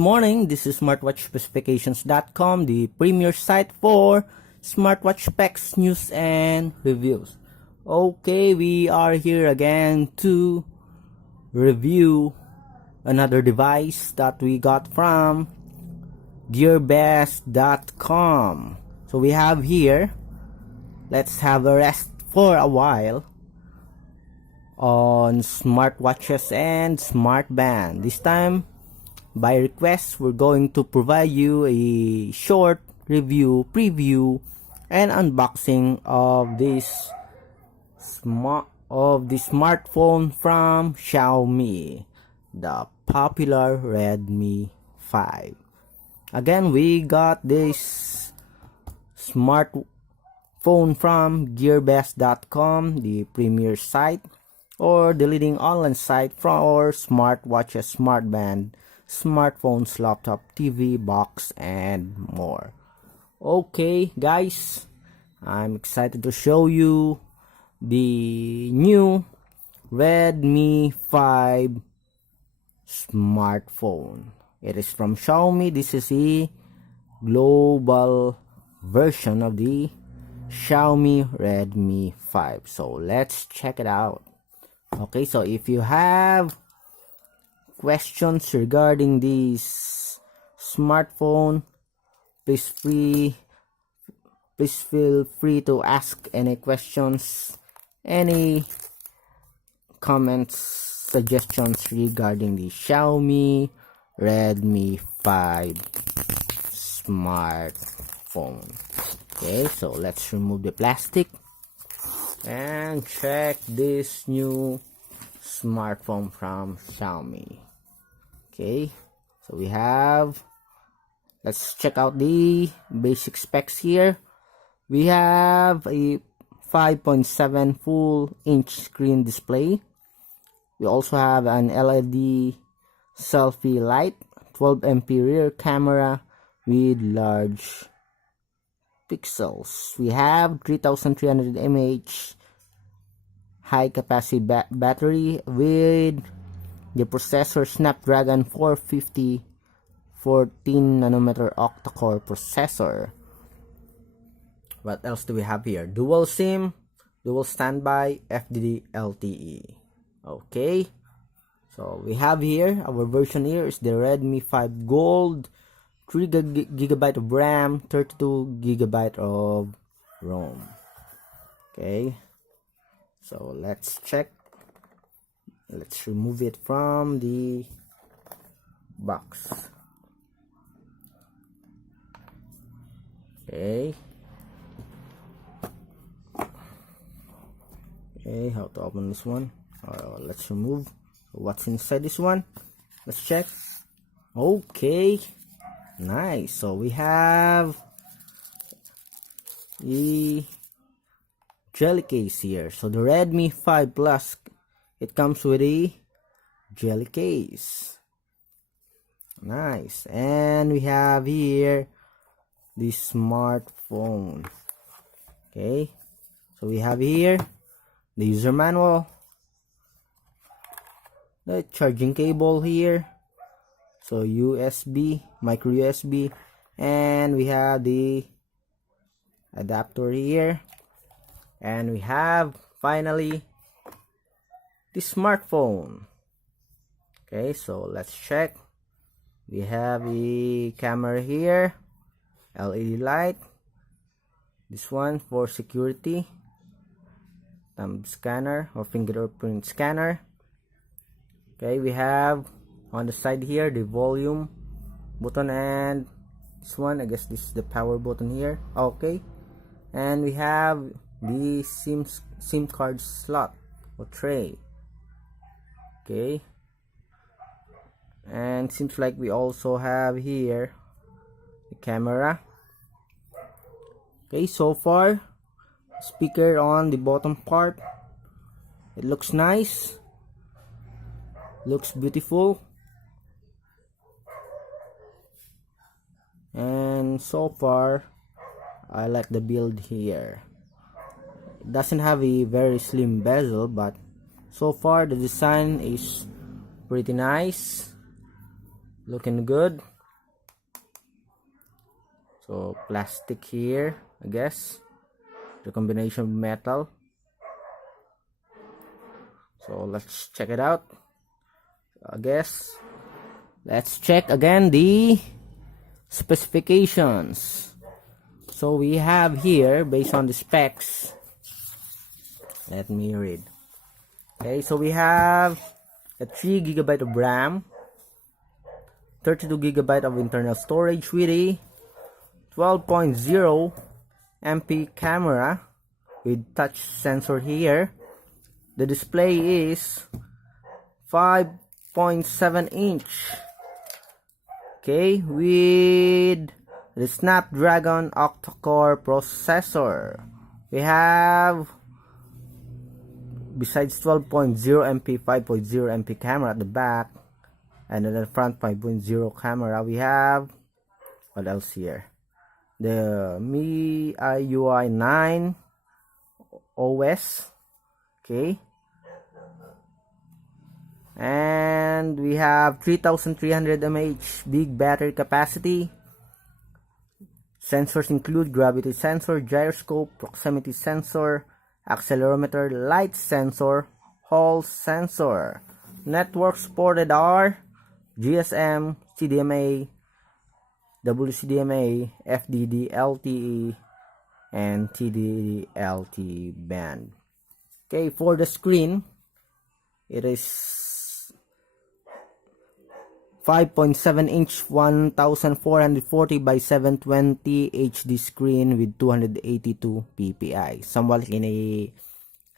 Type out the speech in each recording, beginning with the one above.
morning, this is smartwatchspecifications.com, the premier site for smartwatch specs, news, and reviews. Okay, we are here again to review another device that we got from gearbest.com. So we have here, let's have a rest for a while on smartwatches and smartband. This time, by request, we're going to provide you a short review, preview, and unboxing of this smartphone from Xiaomi, the popular Redmi 5. Again, we got this smartphone from gearbest.com, the premier site or the leading online site for smartwatches, smartband, smartphones, laptop, TV, box, and more. Okay, guys, I'm excited to show you the new Redmi 5 smartphone. It is from Xiaomi. This is a global version of the Xiaomi Redmi 5. So let's check it out. Okay, so if you have questions regarding this smartphone, please feel free to ask any questions, any comments, suggestions regarding the Xiaomi Redmi 5 smartphone. Okay, so let's remove the plastic and check this new smartphone from Xiaomi. Okay, so we have, let's check out the basic specs here. We have a 5.7 full inch screen display. We also have an LED selfie light, 12 MP rear camera with large pixels. We have 3300 mAh high capacity battery with the processor Snapdragon 450 14nm Octa Core processor. What else do we have here? Dual SIM, dual standby, FDD LTE. Okay, so we have here, our version here is the Redmi 5 Gold, 3GB of RAM, 32GB of ROM. Okay, so let's check. Let's remove it from the box. Okay, how to open this one? Let's remove what's inside this one. Let's check. Okay, nice. So we have the jelly case here. So the Redmi 5 Plus, it comes with a jelly case. Nice. And we have here the smartphone. Okay, so we have here the user manual, the charging cable here, so USB, micro USB, and we have the adapter here, and we have finally the smartphone. Okay, so let's check. We have the camera here, LED light, this one for security, thumb scanner or fingerprint scanner. Okay, we have on the side here the volume button, and this one, I guess this is the power button here. Okay, and we have the SIM card slot or tray. Okay, and seems like we also have here the camera. Okay, so far, speaker on the bottom part, it looks nice, looks beautiful, and so far I like the build here. It doesn't have a very slim bezel, but so far the design is pretty nice. looking good. So plastic here, I guess, the combination of metal. So let's check it out. I guess let's check again the specifications. So we have here, based on the specs, let me read. Okay, so we have a 3 GB of RAM, 32 GB of internal storage with a 12.0 MP camera with touch sensor here. The display is 5.7 inch. Okay, with the Snapdragon Octa Core processor. We have, besides 12.0 MP, 5.0 MP camera at the back, and then the front 5.0 camera, we have, what else here? The MIUI 9 OS. Okay, and we have 3300 mAh big battery capacity. Sensors include gravity sensor, gyroscope, proximity sensor, accelerometer, light sensor, hall sensor. Networks supported are GSM, CDMA, WCDMA, FDD, LTE, and TD-LTE band. Okay, for the screen, it is 5.7 inch 1440 by 720 HD screen with 282 ppi, somewhat in a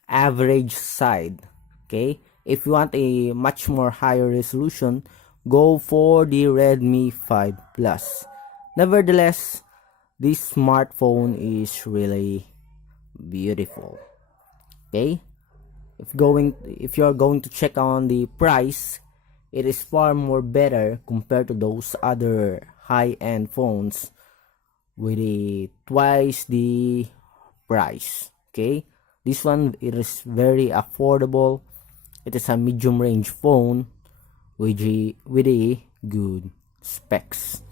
average side. Okay, if you want a much more higher resolution, go for the Redmi 5 Plus. Nevertheless, this smartphone is really beautiful. Okay, if you're going to check on the price, it is far more better compared to those other high-end phones with twice the price. Okay, this one, it is very affordable. It is a medium range phone with a good specs.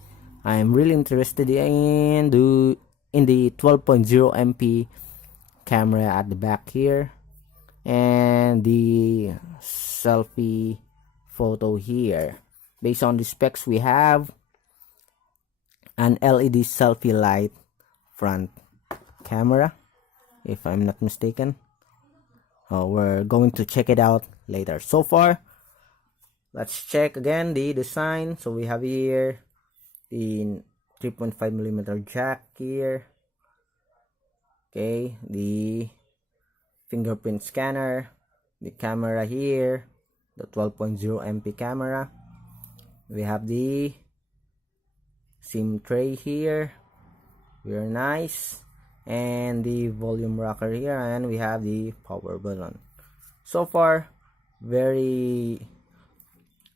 I am really interested in the 12.0 MP camera at the back here, and the selfie photo here. Based on the specs, we have an LED selfie light front camera, if I'm not mistaken. We're going to check it out later. So far, let's check again the design. So we have here the 3.5mm jack here. Okay, the fingerprint scanner, the camera here, the 12.0 MP camera. We have the SIM tray here, very nice, and the volume rocker here, and we have the power button. So far, very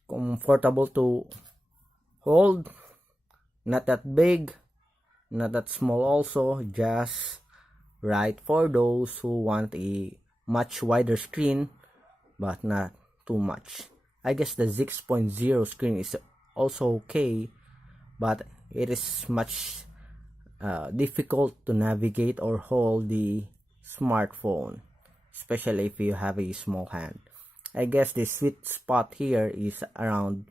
comfortable to hold, not that big, not that small also, just right for those who want a much wider screen but not too much. I guess the 6.0 screen is also okay, but it is much difficult to navigate or hold the smartphone, especially if you have a small hand. I guess the sweet spot here is around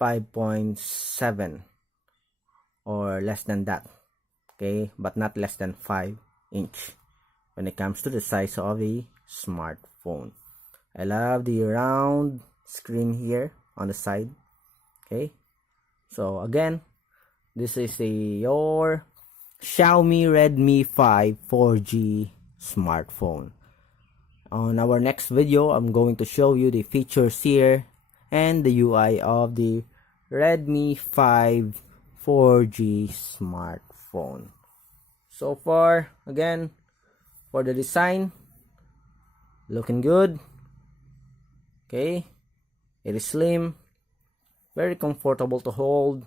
5.7 or less than that. Okay, but not less than 5 inch when it comes to the size of a smartphone. I love the round screen here on the side. Okay, so again, this is your Xiaomi Redmi 5 4G smartphone. On our next video, I'm going to show you the features here and the UI of the Redmi 5 4G smartphone. So far, again, for the design, looking good. Okay, it is slim, very comfortable to hold,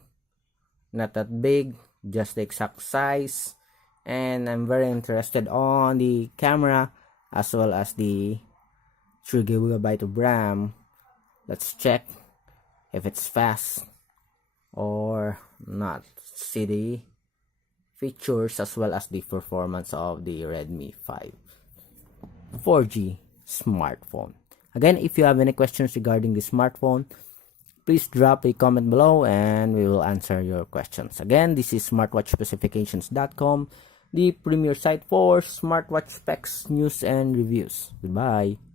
not that big, just the exact size. And I'm very interested on the camera as well as the 3 GB of RAM. Let's check if it's fast or not see the features as well as the performance of the Redmi 5 4G smartphone. Again, if you have any questions regarding the smartphone, please drop a comment below and we will answer your questions. Again, this is smartwatchspecifications.com, the premier site for smartwatch specs, news, and reviews. Goodbye.